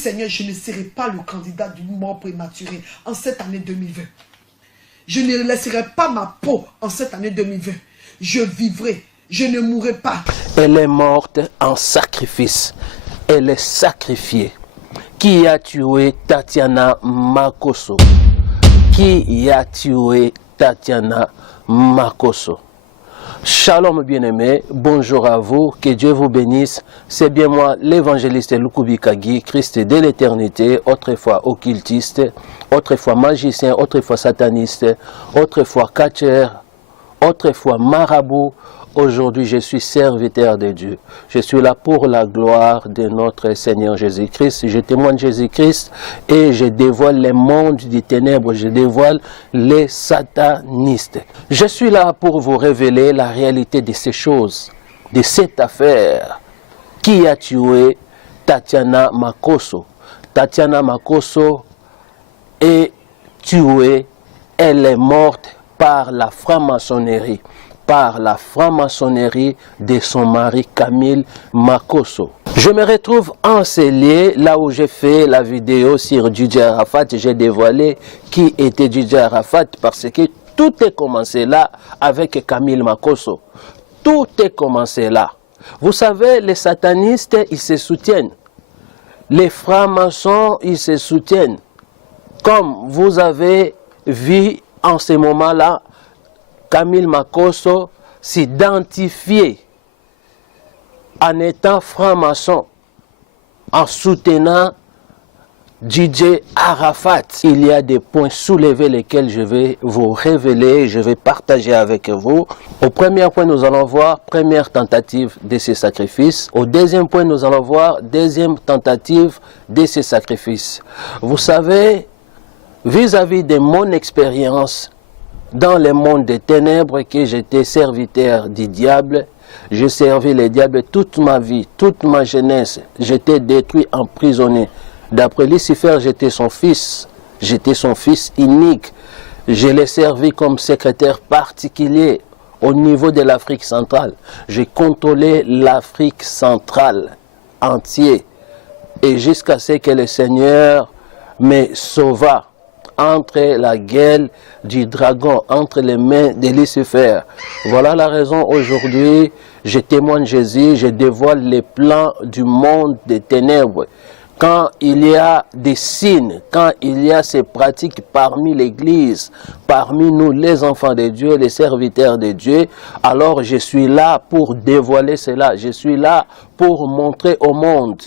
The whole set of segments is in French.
Seigneur, je ne serai pas le candidat d'une mort prématurée en cette année 2020. Je ne laisserai pas ma peau en cette année 2020. Je vivrai, je ne mourrai pas. Elle est morte en sacrifice. Elle est sacrifiée. Qui a tué Tatiana Makosso? Qui a tué Tatiana Makosso? Shalom bien-aimés, bonjour à vous, que Dieu vous bénisse. C'est bien moi, l'évangéliste Lukubi Kagi, Christ de l'éternité, autrefois occultiste, autrefois magicien, autrefois sataniste, autrefois catcheur, autrefois marabout. Aujourd'hui, je suis serviteur de Dieu. Je suis là pour la gloire de notre Seigneur Jésus-Christ. Je témoigne Jésus-Christ et je dévoile les mondes des ténèbres. Je dévoile les satanistes. Je suis là pour vous révéler la réalité de ces choses, de cette affaire. Qui a tué Tatiana Makosso? Tatiana Makosso est tuée. Elle est morte par la franc-maçonnerie. Par la franc-maçonnerie de son mari Camille Makosso. Je me retrouve enseigné là où j'ai fait la vidéo sur Didier Arafat. J'ai dévoilé qui était Didier Arafat parce que tout est commencé là avec Camille Makosso. Tout est commencé là. Vous savez, les satanistes, ils se soutiennent. Les francs-maçons, ils se soutiennent. Comme vous avez vu en ce moment-là, Camille Makosso s'identifiait en étant franc-maçon, en soutenant DJ Arafat. Il y a des points soulevés lesquels je vais vous révéler, je vais partager avec vous. Au premier point, nous allons voir première tentative de ces sacrifices. Au deuxième point, nous allons voir deuxième tentative de ces sacrifices. Vous savez, vis-à-vis de mon expérience, dans le monde des ténèbres, que j'étais serviteur du diable, j'ai servi le diable toute ma vie, toute ma jeunesse. J'étais détruit, emprisonné. D'après Lucifer, j'étais son fils unique. Je l'ai servi comme secrétaire particulier au niveau de l'Afrique centrale. J'ai contrôlé l'Afrique centrale entière. Et jusqu'à ce que le Seigneur me sauva entre la gueule du dragon, entre les mains de Lucifer. Voilà la raison aujourd'hui, je témoigne Jésus, je dévoile les plans du monde des ténèbres. Quand il y a des signes, quand il y a ces pratiques parmi l'Église, parmi nous les enfants de Dieu, les serviteurs de Dieu, alors je suis là pour dévoiler cela, je suis là pour montrer au monde.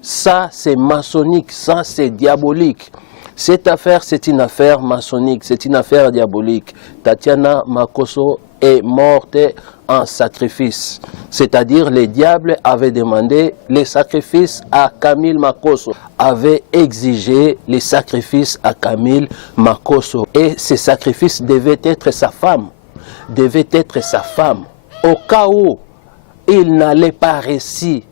Ça c'est maçonnique, ça c'est diabolique. Cette affaire, c'est une affaire maçonnique, c'est une affaire diabolique. Tatiana Makosso est morte en sacrifice. C'est-à-dire, les diables avaient demandé les sacrifices à Camille Makosso, avaient exigé les sacrifices à Camille Makosso. Et ces sacrifices devaient être sa femme, Au cas où il n'allait pas réussir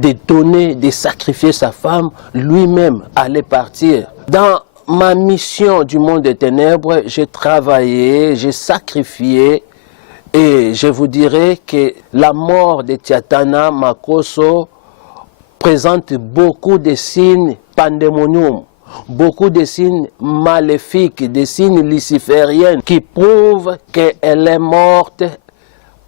de donner, de sacrifier sa femme, lui-même allait partir. Dans ma mission du monde des ténèbres, j'ai travaillé, j'ai sacrifié, et je vous dirais que la mort de Tatiana Makosso présente beaucoup de signes pandémonium, beaucoup de signes maléfiques, des signes lucifériens qui prouvent qu'elle est morte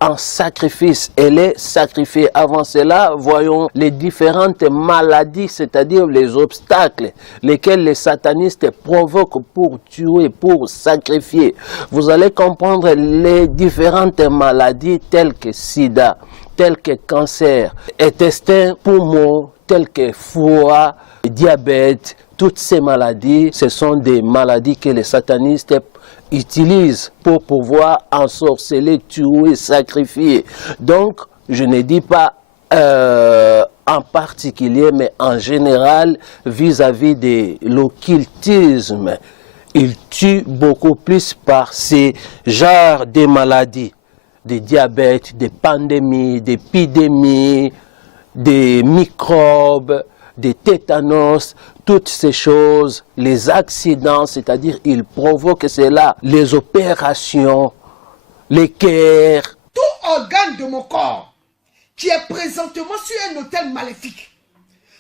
en sacrifice. Elle est sacrifiée. Avant cela, voyons les différentes maladies, c'est-à-dire les obstacles, lesquels les satanistes provoquent pour tuer, pour sacrifier. Vous allez comprendre les différentes maladies telles que sida, telles que cancer, intestin, poumon, telles que foie, diabète. Toutes ces maladies, ce sont des maladies que les satanistes utilisent pour pouvoir ensorceler, tuer, sacrifier. Donc, je ne dis pas en particulier, mais en général, vis-à-vis de l'occultisme, il tue beaucoup plus par ces genres de maladies, des diabètes, des pandémies, des épidémies, des microbes, des tétanos, toutes ces choses, les accidents, c'est-à-dire ils provoquent cela, les opérations, les cœurs. Tout organe de mon corps qui est présentement sur un autel maléfique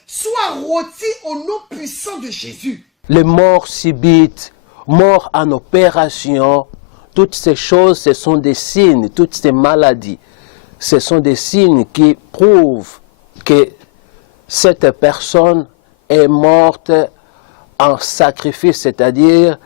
soit rôti au nom puissant de Jésus. Les morts subites, morts en opération, toutes ces choses, ce sont des signes, toutes ces maladies, ce sont des signes qui prouvent que cette personne est morte en sacrifice, c'est-à-dire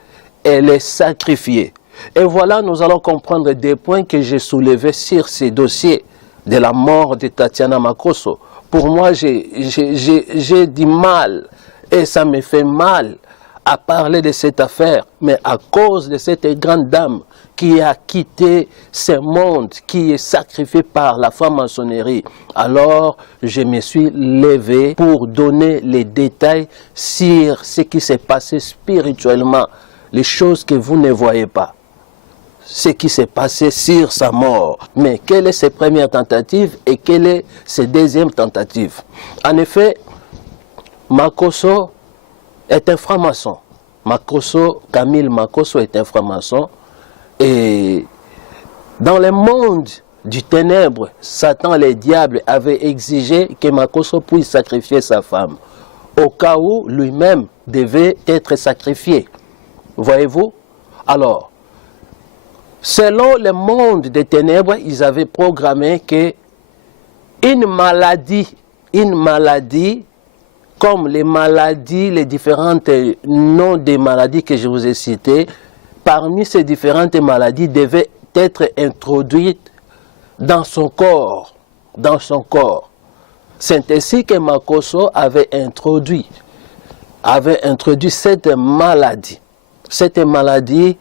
elle est sacrifiée. Et voilà, nous allons comprendre des points que j'ai soulevés sur ces dossiers de la mort de Tatiana Makosso. Pour moi, j'ai du mal et ça me fait mal à parler de cette affaire, mais à cause de cette grande dame qui a quitté ce monde, qui est sacrifiée par la franc-maçonnerie. Alors, je me suis levé pour donner les détails sur ce qui s'est passé spirituellement, les choses que vous ne voyez pas, ce qui s'est passé sur sa mort. Mais quelle est ses premières tentatives et quelle est ses deuxièmes tentatives? En effet, Makosso est un franc-maçon. Camille Makosso est un franc-maçon. Et dans le monde du ténèbre, Satan, les diables, avaient exigé que Makosso puisse sacrifier sa femme, au cas où lui-même devait être sacrifié. Voyez-vous? Alors, selon le monde des ténèbres, ils avaient programmé que une maladie, comme les maladies, les différents noms des maladies que je vous ai cités, parmi ces différentes maladies devaient être introduites dans son corps. C'est ainsi que Makosso avait introduit cette maladie. Cette maladie,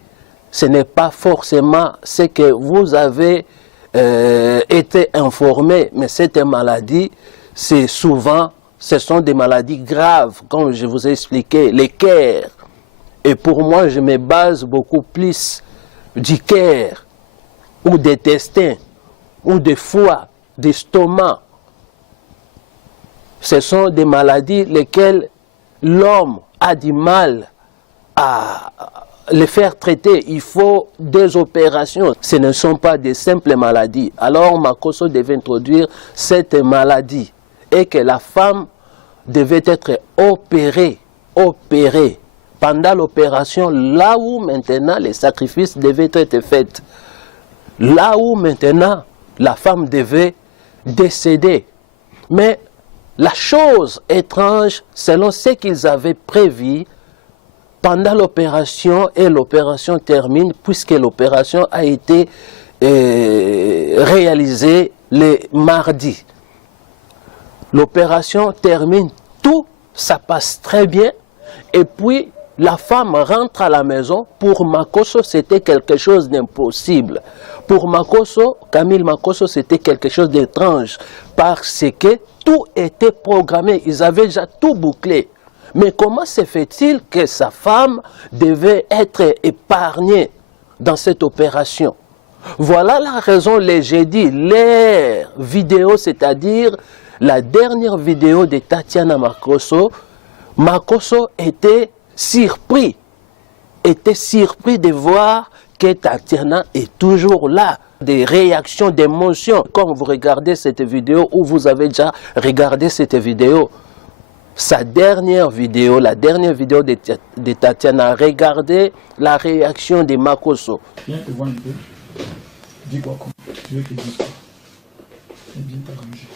ce n'est pas forcément ce que vous avez été informé, mais cette maladie, ce sont des maladies graves, comme je vous ai expliqué, les cœurs. Et pour moi, je me base beaucoup plus du cœur, ou des intestins, ou des foie, des stomacs. Ce sont des maladies lesquelles l'homme a du mal à les faire traiter. Il faut des opérations. Ce ne sont pas des simples maladies. Alors Makosso devait introduire cette maladie et que la femme devait être opérée. Pendant l'opération, là où maintenant les sacrifices devaient être faits, là où maintenant la femme devait décéder. Mais la chose étrange, selon ce qu'ils avaient prévu, pendant l'opération, et l'opération termine, puisque l'opération a été réalisée le mardi. L'opération termine, tout, ça passe très bien, et puis la femme rentre à la maison. Pour Makosso, c'était quelque chose d'impossible. Pour Makosso, Camille Makosso, c'était quelque chose d'étrange, parce que tout était programmé, ils avaient déjà tout bouclé. Mais comment se fait-il que sa femme devait être épargnée dans cette opération? Voilà la raison, j'ai dit, leur vidéo, c'est-à-dire la dernière vidéo de Tatiana Makosso, Makosso était surpris de voir que Tatiana est toujours là. Des réactions, d'émotions. Quand vous regardez cette vidéo, ou vous avez déjà regardé cette vidéo, sa dernière vidéo, la dernière vidéo de Tatiana, regardez la réaction de Makosso. Viens te voir un peu. Dis quoi comme tu veux que je dise quoi. C'est bien t'arranger.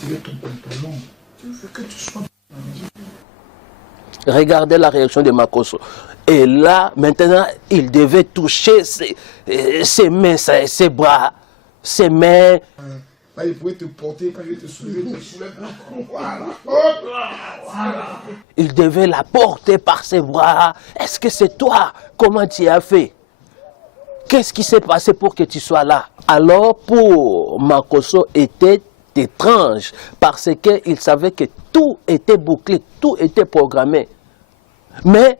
Tu veux ton pantalon. Tu veux que tu sois arrangé. Regardez la réaction de Makosso. Et là, maintenant, il devait toucher ses mains, ses bras, ses mains. Là, il pouvait te porter quand je te soulève, Voilà. Voilà. Il devait la porter par ses bras. Est-ce que c'est toi? Comment tu as fait? Qu'est-ce qui s'est passé pour que tu sois là? Alors, pour Makosso, était étrange, parce qu'il savait que tout était bouclé, tout était programmé. Mais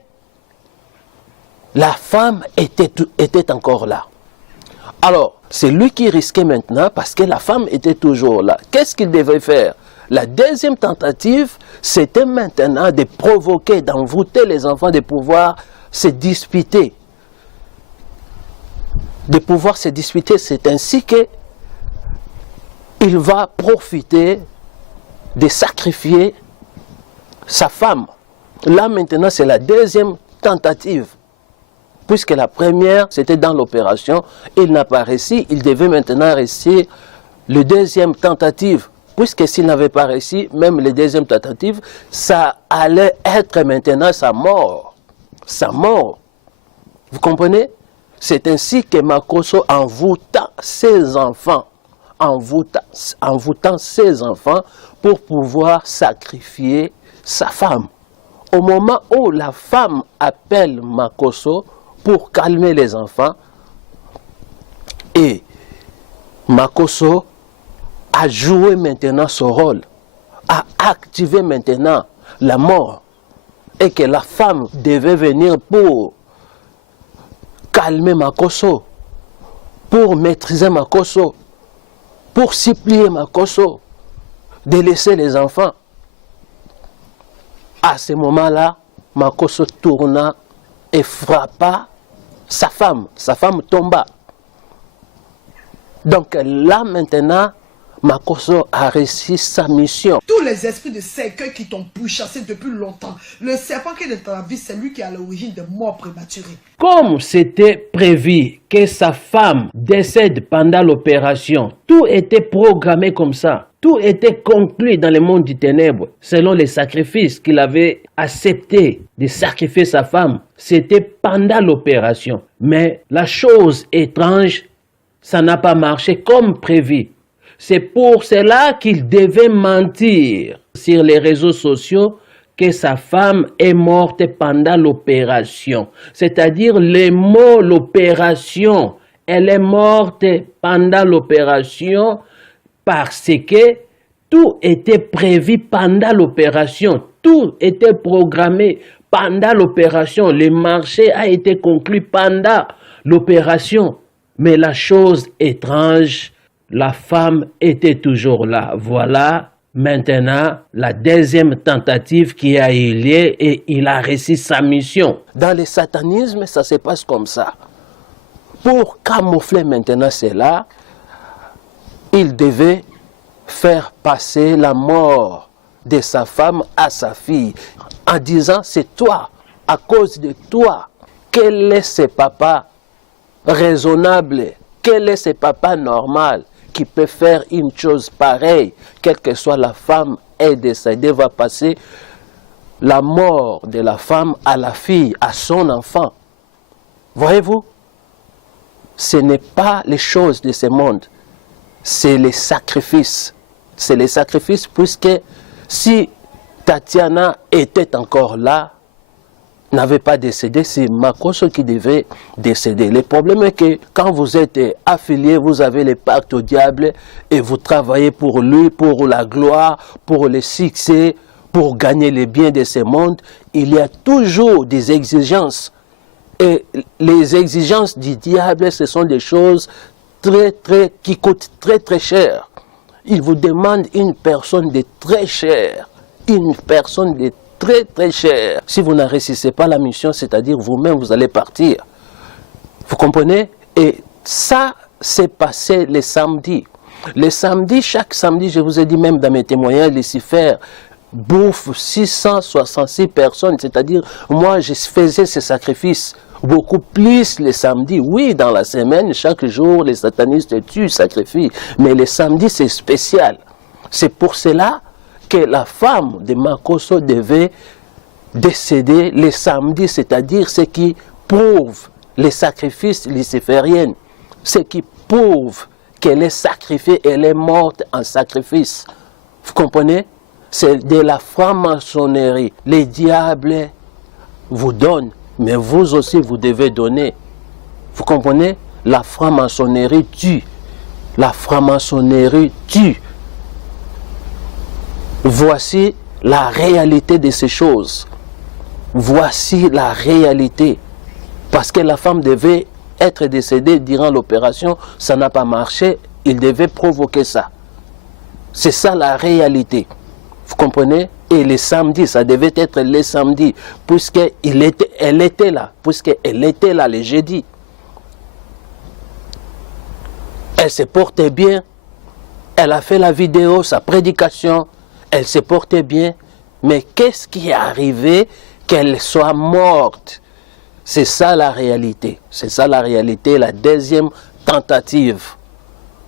la femme était encore là. Alors, c'est lui qui risquait maintenant parce que la femme était toujours là. Qu'est-ce qu'il devait faire? La deuxième tentative, c'était maintenant de provoquer, d'envoûter les enfants, de pouvoir se disputer. C'est ainsi que il va profiter de sacrifier sa femme. Là maintenant c'est la deuxième tentative. Puisque la première c'était dans l'opération, il n'a pas réussi, il devait maintenant réussir le deuxième tentative. Puisque s'il n'avait pas réussi, même les deuxièmes tentatives, ça allait être maintenant sa mort. Sa mort. Vous comprenez? C'est ainsi que Makoso envoûta ses enfants, envoûtant ses enfants pour pouvoir sacrifier sa femme. Au moment où la femme appelle Makoso pour calmer les enfants, et Makoso a joué maintenant son rôle, a activé maintenant la mort, et que la femme devait venir pour calmer Makoso, pour maîtriser Makoso, pour supplier Makoso de laisser les enfants. À ce moment-là, Makoso tourna et frappa sa femme. Sa femme tomba. Donc là maintenant, Makoso a réussi sa mission. Tous les esprits de cercueil qui t'ont pourchassé depuis longtemps, le serpent qui est dans ta vie, c'est lui qui est à l'origine de morts prématurées. Comme c'était prévu que sa femme décède pendant l'opération, tout était programmé comme ça. Tout était conclu dans le monde du ténèbre, selon les sacrifices qu'il avait accepté de sacrifier sa femme. C'était pendant l'opération. Mais la chose étrange, ça n'a pas marché comme prévu. C'est pour cela qu'il devait mentir sur les réseaux sociaux que sa femme est morte pendant l'opération. C'est-à-dire le mot l'opération, elle est morte pendant l'opération parce que tout était prévu pendant l'opération. Tout était programmé pendant l'opération. Le marché a été conclu pendant l'opération. Mais la chose étrange, la femme était toujours là. Voilà maintenant la deuxième tentative qui a eu lieu et il a réussi sa mission. Dans le satanisme, ça se passe comme ça. Pour camoufler maintenant cela, il devait faire passer la mort de sa femme à sa fille en disant c'est toi, à cause de toi. Quel est ce papa raisonnable? Quel est ce papa normal qui peut faire une chose pareille, quelle que soit la femme est décédée, va passer la mort de la femme à la fille, à son enfant. Voyez-vous, ce n'est pas les choses de ce monde, c'est les sacrifices. C'est les sacrifices puisque si Tatiana était encore là, n'avait pas décédé, c'est Makoso qui devait décéder. Le problème est que quand vous êtes affilié, vous avez le pacte au diable et vous travaillez pour lui, pour la gloire, pour le succès, pour gagner les biens de ce monde. Il y a toujours des exigences. Et les exigences du diable, ce sont des choses qui coûtent très cher. Il vous demande une personne de très cher, une personne de très cher. Si vous ne réussissez pas la mission, c'est-à-dire vous-même, vous allez partir. Vous comprenez? Et ça s'est passé les samedis. Les samedis, chaque samedi, je vous ai dit même dans mes témoignages, Lucifer bouffe 666 personnes. C'est-à-dire, moi, je faisais ces sacrifices beaucoup plus les samedis. Oui, dans la semaine, chaque jour, les satanistes tuent, sacrifient. Mais les samedis, c'est spécial. C'est pour cela que la femme de Makoso devait décéder les samedis, c'est-à-dire ce qui prouve les sacrifices lucifériens, ce qui prouve qu'elle est sacrifiée, elle est morte en sacrifice. Vous comprenez? C'est de la franc-maçonnerie. Les diables vous donnent, mais vous aussi vous devez donner. Vous comprenez? La franc-maçonnerie tue. La franc-maçonnerie tue. Voici la réalité de ces choses. Voici la réalité. Parce que la femme devait être décédée durant l'opération, ça n'a pas marché, il devait provoquer ça. C'est ça la réalité. Vous comprenez? Et les samedis, ça devait être les samedis, puisqu'elle était là, puisqu'elle était là les jeudis. Elle se portait bien. Elle a fait la vidéo, sa prédication, elle s'est portée bien. Mais qu'est-ce qui est arrivé qu'elle soit morte? C'est ça la réalité. C'est ça la réalité, la deuxième tentative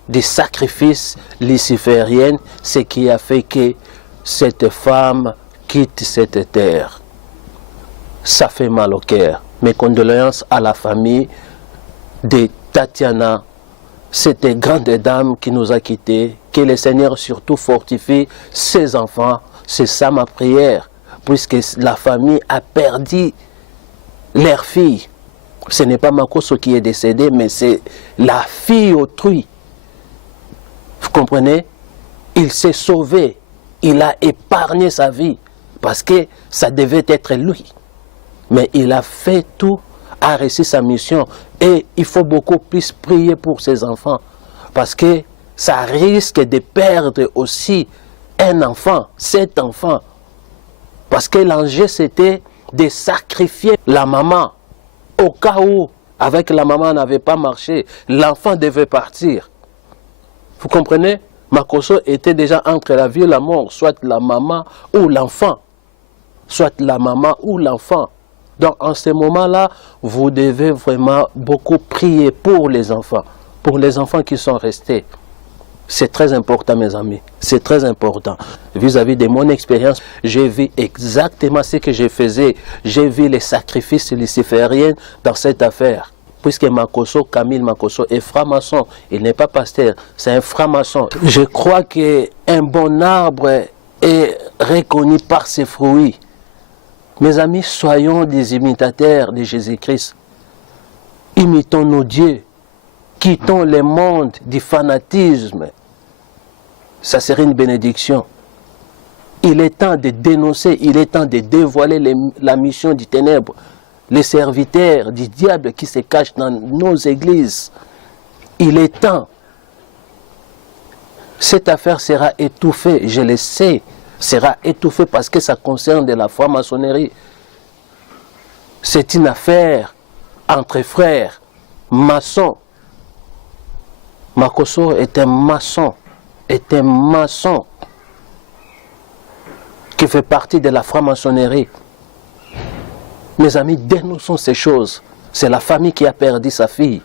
du sacrifice luciférien, ce qui a fait que cette femme quitte cette terre. Ça fait mal au cœur. Mes condoléances à la famille de Tatiana, cette grande dame qui nous a quittés. Que le Seigneur surtout fortifie ses enfants. C'est ça ma prière, puisque la famille a perdu leur fille. Ce n'est pas Makoso qui est décédé, mais c'est la fille autrui. Vous comprenez? Il s'est sauvé. Il a épargné sa vie. Parce que ça devait être lui. Mais il a fait tout, a réussi sa mission. Et il faut beaucoup plus prier pour ses enfants. Parce que ça risque de perdre aussi un enfant, cet enfant. Parce que l'enjeu c'était de sacrifier la maman. Au cas où, avec la maman, n'avait pas marché, l'enfant devait partir. Vous comprenez? Makoso était déjà entre la vie et la mort, soit la maman ou l'enfant. Soit la maman ou l'enfant. Donc en ce moment-là, vous devez vraiment beaucoup prier pour les enfants qui sont restés. C'est très important, mes amis. C'est très important. Vis-à-vis de mon expérience, j'ai vu exactement ce que je faisais. J'ai vu les sacrifices lucifériens dans cette affaire. Puisque Makoso, Camille Makoso est franc-maçon. Il n'est pas pasteur, c'est un franc-maçon. Je crois qu'un bon arbre est reconnu par ses fruits. Mes amis, soyons des imitateurs de Jésus-Christ. Imitons nos dieux. Quittons le monde du fanatisme. Ça serait une bénédiction. Il est temps de dénoncer, il est temps de dévoiler la mission du ténèbre, les serviteurs du diable qui se cachent dans nos églises. Il est temps. Cette affaire sera étouffée, je le sais, sera étouffée parce que ça concerne de la franc-maçonnerie. C'est une affaire entre frères, maçons. Makoso est un maçon qui fait partie de la franc-maçonnerie. Mes amis, dénonçons ces choses. C'est la famille qui a perdu sa fille.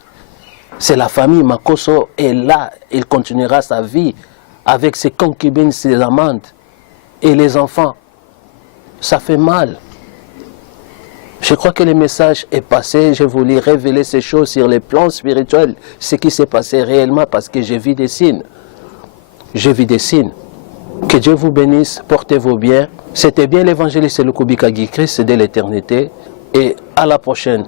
C'est la famille. Makoso est là. Il continuera sa vie avec ses concubines, ses amantes et les enfants. Ça fait mal. Je crois que le message est passé. Je voulais révéler ces choses sur les plans spirituels. Ce qui s'est passé réellement parce que j'ai vu des signes. J'ai vu des signes. Que Dieu vous bénisse. Portez-vous bien. C'était bien l'évangéliste Lukubi Kagi Christ de l'éternité. Et à la prochaine.